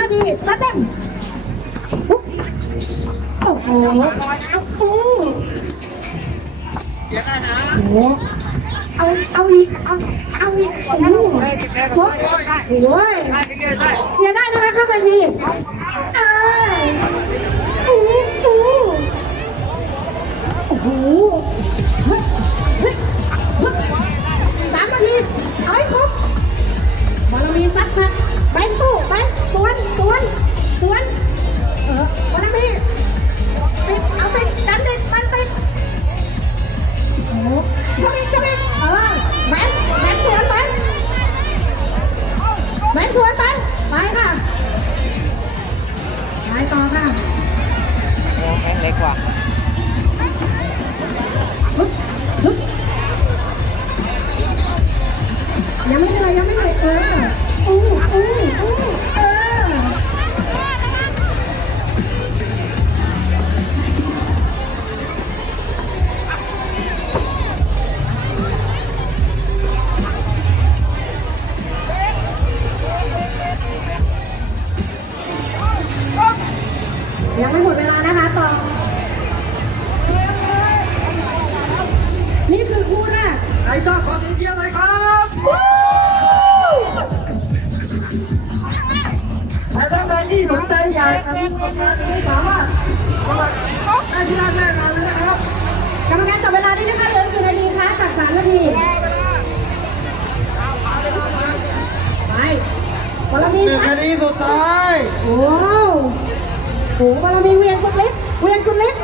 นาทีสเต็มโอ้โหโอ้เดี๋ยวได้นะโหเอาเอาอีกเอาเอาอีกโอ้โหโอ้โอ้ยเชียร์ได้นะคะข้างเวทีอ่าอู้อู้โอ้โหสามนาทีเอาให้ครบบอลมีซัดนะ ไปสู้ไปสวนสวนสวนเออ หมดเวลานะคะต่อนี่คือคู่แรกใครชอบขอเสียงเชียร์เลยครับและท่านใดที่สนใจอยากจะมีผลงานนี้สามารถสมัครได้ที่ด้านแรกเลยนะครับกรรมการจับเวลาด้วยนะคะเหลือกี่นาทีคะจากสามนาทีไปบอลมีหนึ่งซันาดทีสุดท้าย โอ้ โหบอลมีเวียนสุดฤทธิ์เวียนสุดฤทธิ์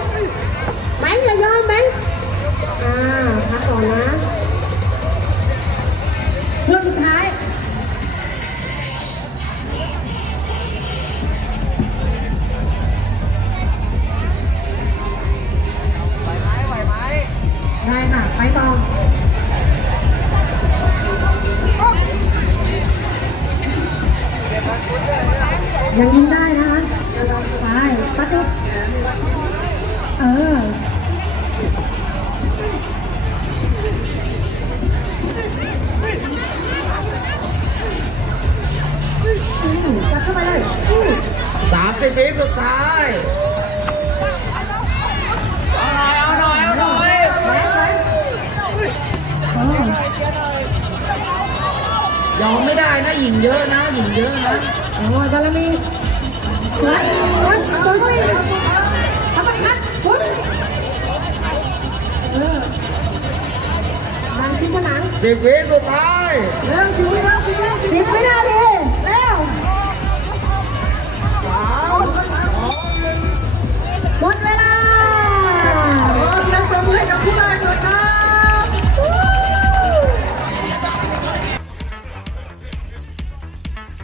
แบงค์อย่ายอมแบงค์อ่าพักก่อนนะเรื่องสุดท้ายได้ค่ะ ไปต่อยังยิงได้ นะคะไปปัดเออจับเข้าไปเลยสามสิบวิสุดท้ายเอาหน่อยเอาหน่อยเอาหน่อยไปไปเออยอมไม่ได้นะหญิงเยอะนะหญิงเยอะนะโอ้ยบารมี สิบวิสุดท้าย เริ่มสิบวินาทีสิบวินาที